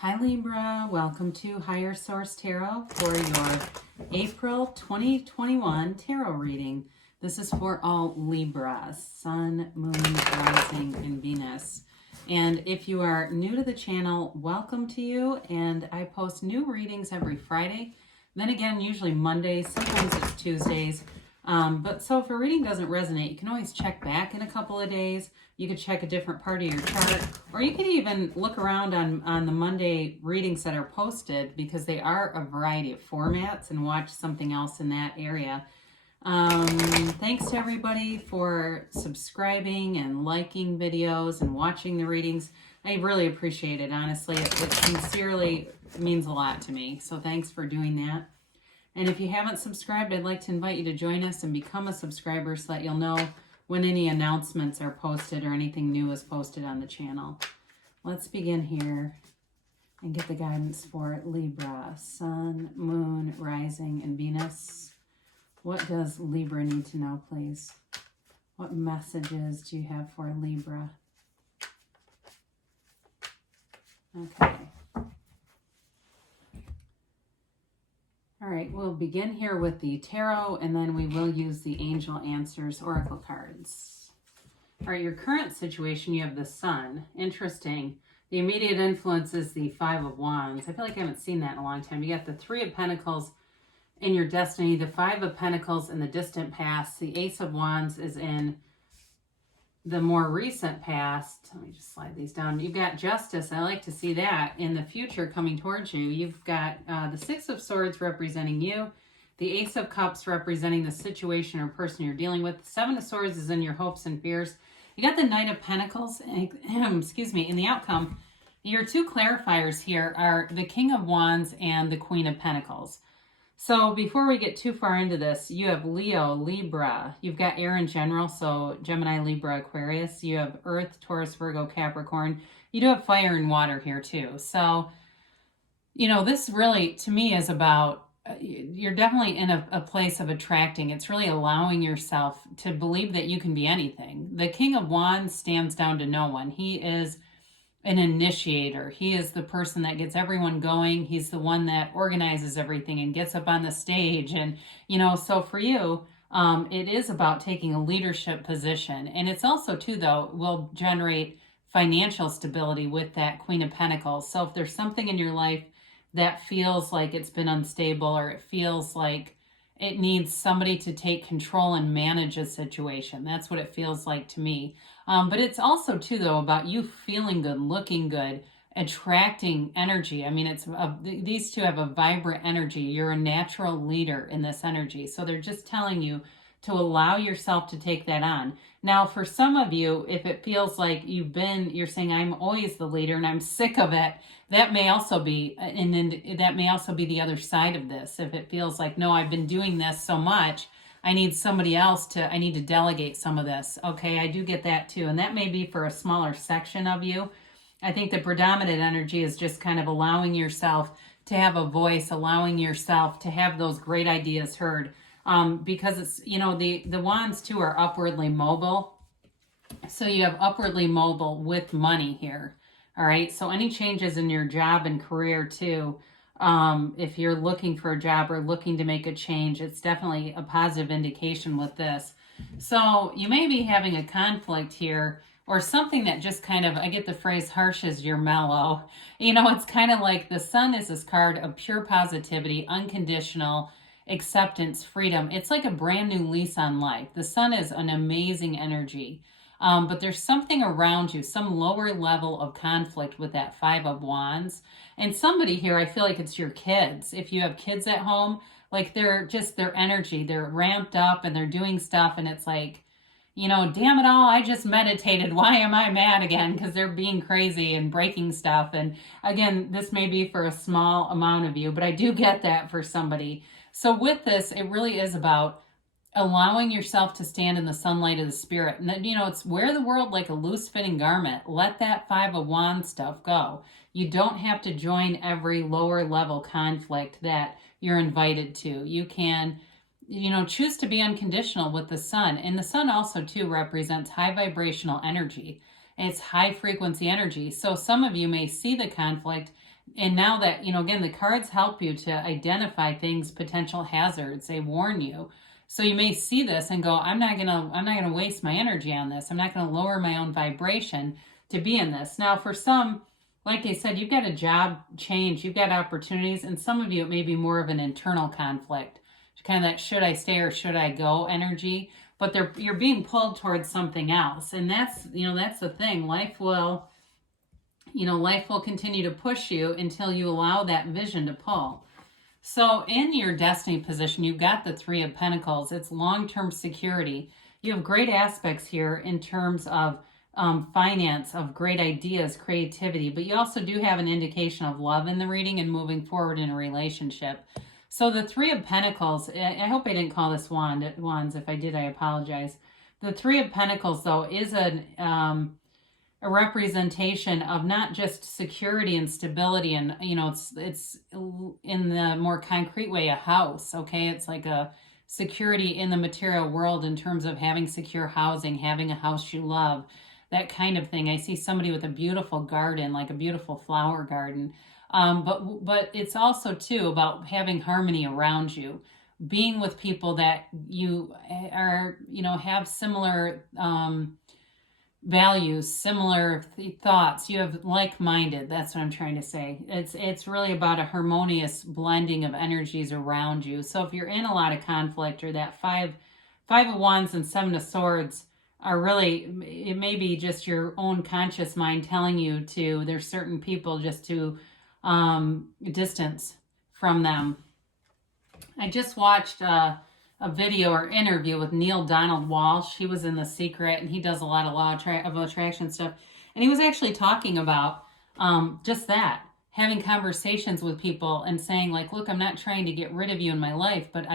Hi Libra, welcome to Higher Source Tarot for your April 2021 tarot reading. This is for all Libras, Sun, Moon, Rising, and Venus. And if you are new to the channel, welcome to you. And I post new readings every Friday. Then again, usually Mondays, sometimes it's Tuesdays. So if a reading doesn't resonate, you can always check back in a couple of days. You could check a different part of your chart, or you could even look around on the Monday readings that are posted, because they are a variety of formats, and watch something else in that area. Thanks to everybody for subscribing and liking videos and watching the readings. I really appreciate it, honestly. It sincerely means a lot to me. So thanks for doing that. And if you haven't subscribed, I'd like to invite you to join us and become a subscriber so that you'll know when any announcements are posted or anything new is posted on the channel. Let's begin here and get the guidance for Libra, Sun, Moon, Rising, and Venus. What does Libra need to know, please? What messages do you have for Libra? Okay. All right, we'll begin here with the tarot, and then we will use the Angel Answers Oracle cards. All right, your current situation, you have the Sun. Interesting. The immediate influence is the Five of Wands. I feel like I haven't seen that in a long time. You got the Three of Pentacles in your destiny, the Five of Pentacles in the distant past. The Ace of Wands is in the more recent past. Let me just slide these down. You've got Justice. I like to see that in the future coming towards you. You've got the Six of Swords representing you, the Ace of Cups representing the situation or person you're dealing with. The Seven of Swords is in your hopes and fears. You got the Knight of Pentacles, excuse me, in the outcome. Your two clarifiers here are the King of Wands and the Queen of Pentacles. So before we get too far into this, you have Leo, Libra. You've got air in general, so Gemini, Libra, Aquarius. You have Earth, Taurus, Virgo, Capricorn. You do have fire and water here too. So, you know, this really, to me, is about, you're definitely in a place of attracting. It's really allowing yourself to believe that you can be anything. The King of Wands stands down to no one. He is an initiator. He is the person that gets everyone going. He's the one that organizes everything and gets up on the stage. And, you know, so for you, it is about taking a leadership position. And it's also, too, though, will generate financial stability with that Queen of Pentacles. So if there's something in your life that feels like it's been unstable, or it feels like it needs somebody to take control and manage a situation, that's what it feels like to me. But it's also, too, though, about you feeling good, looking good, attracting energy. I mean, these two have a vibrant energy. You're a natural leader in this energy. So they're just telling you to allow yourself to take that on. Now, for some of you, if it feels like you're saying, I'm always the leader and I'm sick of it, that may also be, and then that may also be the other side of this. If it feels like, no, I've been doing this so much, I need somebody else I need to delegate some of this. Okay, I do get that too. And that may be for a smaller section of you. I think the predominant energy is just kind of allowing yourself to have a voice, allowing yourself to have those great ideas heard. Because it's, you know, the wands too are upwardly mobile. So you have upwardly mobile with money here. All right. So any changes in your job and career too, if you're looking for a job or looking to make a change, it's definitely a positive indication with this. So you may be having a conflict here, or something that just kind of, I get the phrase, harsh as your mellow. You know, it's kind of like the Sun is this card of pure positivity, unconditional acceptance, freedom. It's like a brand new lease on life. The Sun is an amazing energy. But there's something around you, some lower level of conflict with that Five of Wands. And somebody here, I feel like it's your kids. If you have kids at home, like they're just, their energy, they're ramped up and they're doing stuff. And it's like, you know, damn it all, I just meditated. Why am I mad again? Because they're being crazy and breaking stuff. And again, this may be for a small amount of you, but I do get that for somebody. So with this, it really is about allowing yourself to stand in the sunlight of the spirit. And then, you know, it's wear the world like a loose fitting garment. Let that Five of Wands stuff go. You don't have to join every lower level conflict that you're invited to. You can, you know, choose to be unconditional with the Sun. And the Sun also too represents high vibrational energy. It's high frequency energy. So some of you may see the conflict now that, again, the cards help you to identify things, potential hazards. They warn you. So you may see this and go, I'm not gonna waste my energy on this. I'm not gonna lower my own vibration to be in this. Now, for some, like I said, you've got a job change, you've got opportunities, and some of you, it may be more of an internal conflict, kind of that should I stay or should I go energy, but you're being pulled towards something else. And that's the thing. Life will continue to push you until you allow that vision to pull. So in your destiny position, you've got the Three of Pentacles. It's long-term security. You have great aspects here in terms of finance, of great ideas, creativity, but you also do have an indication of love in the reading and moving forward in a relationship. So the Three of Pentacles, I hope I didn't call this wands. If I did, I apologize. The Three of Pentacles, though, is a representation of not just security and stability, and it's in the more concrete way a house. Okay, it's like a security in the material world in terms of having secure housing, having a house you love, that kind of thing. I see somebody with a beautiful garden, like a beautiful flower garden. But it's also too about having harmony around you, being with people that you are, have similar values, similar thoughts. You have like-minded. That's what I'm trying to say. It's really about a harmonious blending of energies around you. So if you're in a lot of conflict, or that five of Wands and Seven of Swords are really, it may be just your own conscious mind telling you there's certain people just to distance from them. I just watched a video or interview with Neil Donald Walsh. He was in The Secret, and he does a lot of law of attraction stuff. And he was actually talking about just that, having conversations with people and saying, like, look, I'm not trying to get rid of you in my life, but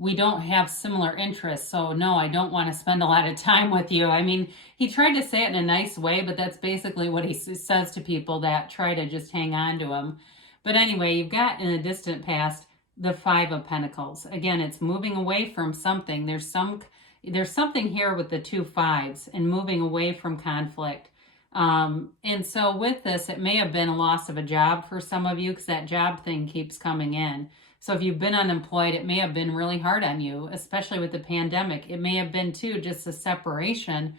we don't have similar interests. So no, I don't want to spend a lot of time with you. I mean, he tried to say it in a nice way, but that's basically what he says to people that try to just hang on to him. But anyway, you've got in the distant past, the Five of Pentacles. Again, it's moving away from something. There's something here with the two fives and moving away from conflict. And so with this, it may have been a loss of a job for some of you, because that job thing keeps coming in. So if you've been unemployed, it may have been really hard on you, especially with the pandemic. It may have been too just a separation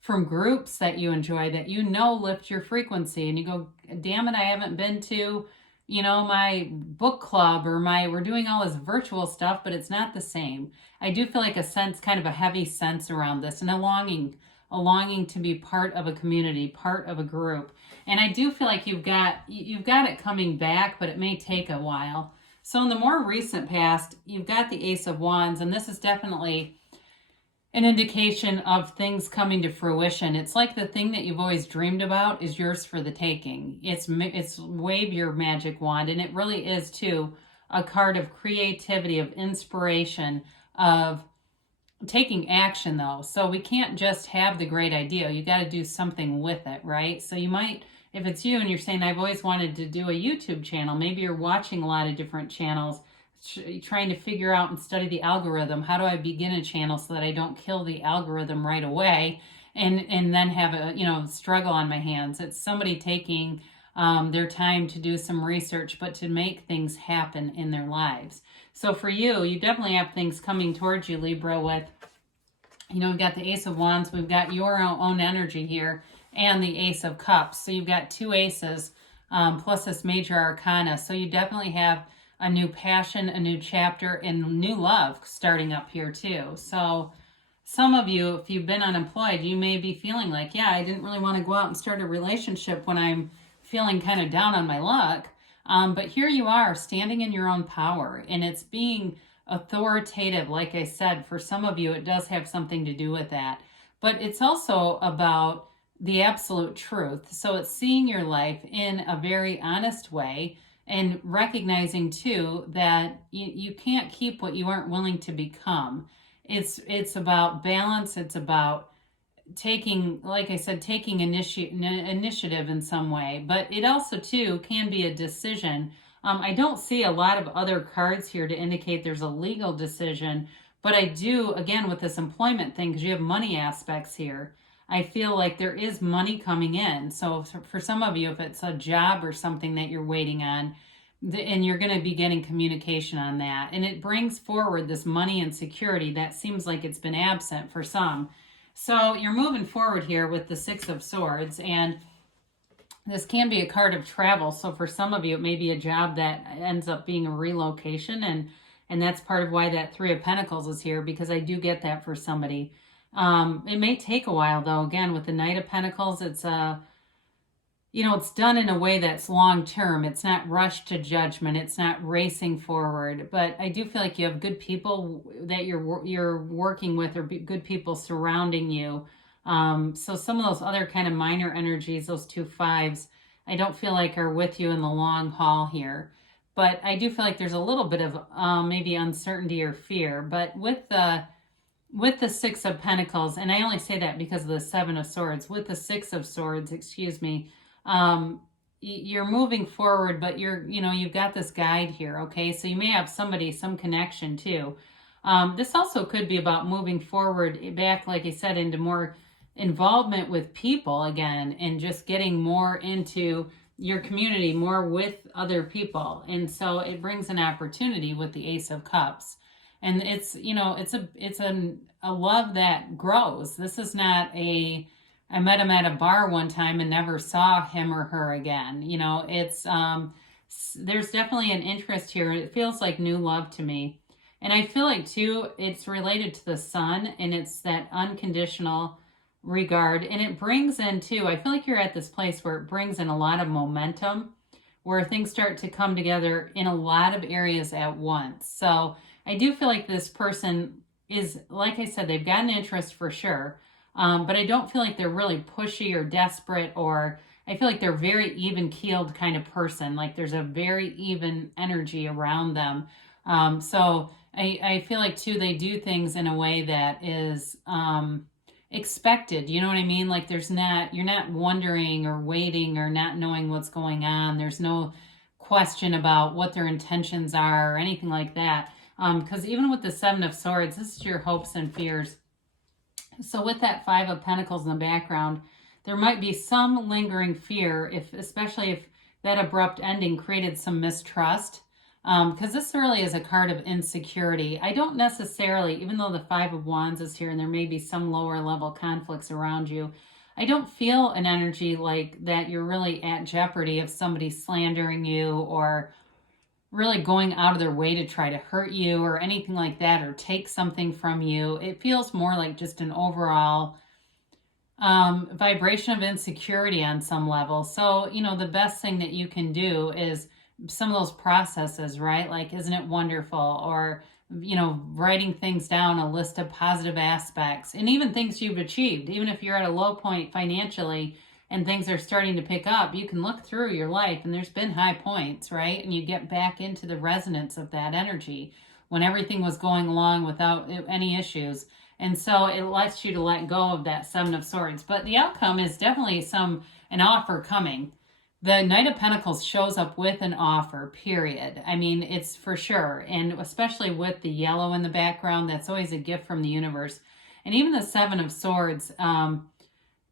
from groups that you enjoy, that lift your frequency, and you go, damn it, I haven't been to my book club, or we're doing all this virtual stuff, but it's not the same. I do feel like a sense, kind of a heavy sense around this, and a longing to be part of a community, part of a group. And I do feel like you've got it coming back, but it may take a while. So in the more recent past, you've got the Ace of Wands, and this is definitely an indication of things coming to fruition. It's like the thing that you've always dreamed about is yours for the taking. It's wave your magic wand, and it really is too a card of creativity, of inspiration, of taking action though. So we can't just have the great idea. You got to do something with it, right? So you might, if it's you and you're saying, I've always wanted to do a YouTube channel, maybe you're watching a lot of different channels, trying to figure out and study the algorithm. How do I begin a channel so that I don't kill the algorithm right away and then have a struggle on my hands? It's somebody taking their time to do some research, but to make things happen in their lives. So for you definitely have things coming towards you, Libra, with, we've got the Ace of Wands, we've got your own energy here, and the Ace of Cups. So you've got two aces plus this major arcana. So you definitely have a new passion, a new chapter, and new love starting up here too. So some of you, if you've been unemployed, you may be feeling like, yeah, I didn't really want to go out and start a relationship when I'm feeling kind of down on my luck. But here you are standing in your own power, and it's being authoritative. Like I said, for some of you, it does have something to do with that. But it's also about the absolute truth. So it's seeing your life in a very honest way, and recognizing too that you can't keep what you aren't willing to become. It's about balance. It's about taking, like I said, taking initiative in some way. But it also too can be a decision. I don't see a lot of other cards here to indicate there's a legal decision, but I do, again, with this employment thing, because you have money aspects here. I feel like there is money coming in. So for some of you, if it's a job or something that you're waiting on, and you're going to be getting communication on that, and it brings forward this money and security that seems like it's been absent for some. So you're moving forward here with the Six of Swords, and this can be a card of travel. So for some of you, it may be a job that ends up being a relocation, and that's part of why that Three of Pentacles is here, because I do get that for somebody. It may take a while, though. Again, with the Knight of Pentacles, it's it's done in a way that's long term. It's not rushed to judgment. It's not racing forward. But I do feel like you have good people that you're working with, or good people surrounding you. So some of those other kind of minor energies, those 2 5s, I don't feel like are with you in the long haul here. But I do feel like there's a little bit of maybe uncertainty or fear. But with the Six of Pentacles, and I only say that because of the Seven of Swords, with the Six of Swords, excuse me, you're moving forward, but you've got this guide here, okay? So you may have some connection too. This also could be about moving forward back, like I said, into more involvement with people again, and just getting more into your community, more with other people. And so it brings an opportunity with the Ace of Cups. And it's a love that grows. This is not I met him at a bar one time and never saw him or her again. There's definitely an interest here. It feels like new love to me. And I feel like too, it's related to the sun, and it's that unconditional regard. And it brings in too, I feel like you're at this place where it brings in a lot of momentum, where things start to come together in a lot of areas at once. So I do feel like this person is, like I said, they've got an interest for sure. But I don't feel like they're really pushy or desperate, or I feel like they're very even-keeled kind of person. Like there's a very even energy around them. So I feel like too, they do things in a way that is expected. You know what I mean? Like you're not wondering or waiting or not knowing what's going on. There's no question about what their intentions are or anything like that. Because even with the Seven of Swords, this is your hopes and fears. So with that Five of Pentacles in the background, there might be some lingering fear, especially if that abrupt ending created some mistrust. Because this really is a card of insecurity. I don't necessarily, even though the Five of Wands is here and there may be some lower level conflicts around you, I don't feel an energy like that you're really at jeopardy of somebody slandering you or really going out of their way to try to hurt you or anything like that, or take something from you. It feels more like just an overall vibration of insecurity on some level. So, the best thing that you can do is some of those processes, right? Like, isn't it wonderful? Or, writing things down, a list of positive aspects, and even things you've achieved. Even if you're at a low point financially and things are starting to pick up, you can look through your life and there's been high points, right? And you get back into the resonance of that energy when everything was going along without any issues. And so it lets you to let go of that Seven of Swords. But the outcome is definitely an offer coming. The Knight of Pentacles shows up with an offer, period. I mean, it's for sure. And especially with the yellow in the background, that's always a gift from the universe. And even the Seven of Swords,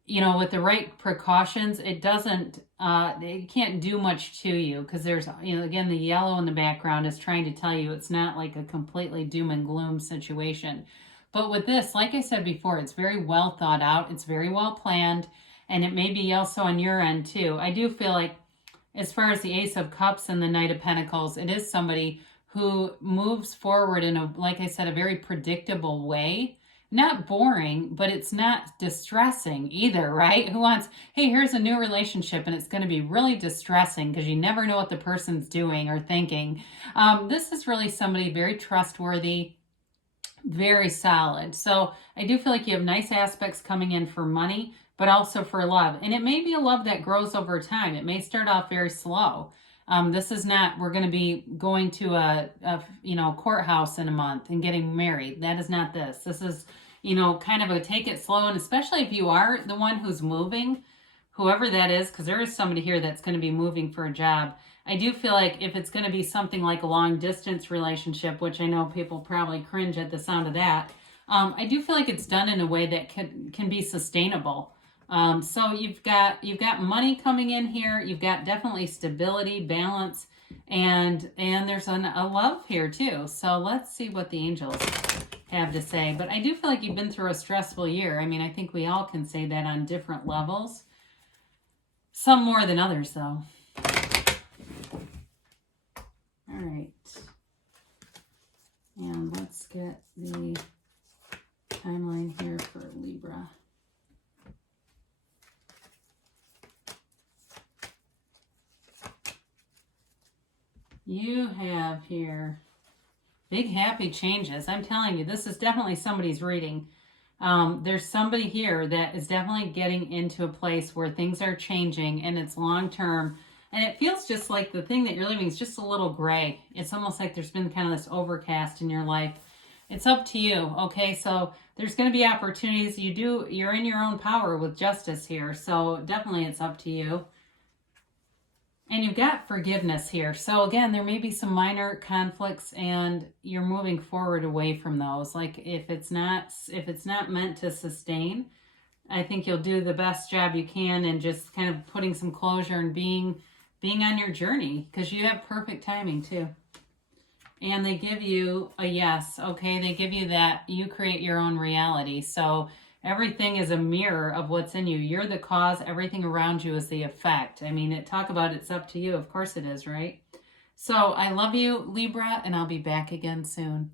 with the right precautions, it can't do much to you, because there's, again, the yellow in the background is trying to tell you it's not like a completely doom and gloom situation. But with this, like I said before, it's very well thought out. It's very well planned. And it may be also on your end too. I do feel like, as far as the Ace of Cups and the Knight of Pentacles, it is somebody who moves forward in like I said, a very predictable way. Not boring, but it's not distressing either, right? Who wants, hey, here's a new relationship and it's going to be really distressing because you never know what the person's doing or thinking. This is really somebody very trustworthy, very solid. So I do feel like you have nice aspects coming in for money, but also for love. And it may be a love that grows over time. It may start off very slow. This is not, we're going to be going to a courthouse in a month and getting married. That is not this. This is, kind of a take it slow. And especially if you are the one who's moving, whoever that is, because there is somebody here that's going to be moving for a job. I do feel like if it's going to be something like a long distance relationship, which I know people probably cringe at the sound of that, I do feel like it's done in a way that can be sustainable. So you've got money coming in here. You've got definitely stability, balance, and there's a love here too. So let's see what the angels have to say. But I do feel like you've been through a stressful year. I mean, I think we all can say that on different levels. Some more than others, though. All right. And let's get the timeline here for Libra. You have here big happy changes. I'm telling you, this is definitely somebody's reading. There's somebody here that is definitely getting into a place where things are changing and it's long term. And it feels just like the thing that you're living is just a little gray. It's almost like there's been kind of this overcast in your life. It's up to you, okay? So there's going to be opportunities. You're in your own power with justice here. So definitely it's up to you. And you've got forgiveness here. So again, there may be some minor conflicts and you're moving forward away from those. Like if it's not meant to sustain, I think you'll do the best job you can and just kind of putting some closure and being on your journey, because you have perfect timing too. And they give you a yes, okay? They give you that you create your own reality. So everything is a mirror of what's in you. You're the cause. Everything around you is the effect. I mean, talk about it's up to you. Of course it is, right? So I love you, Libra, and I'll be back again soon.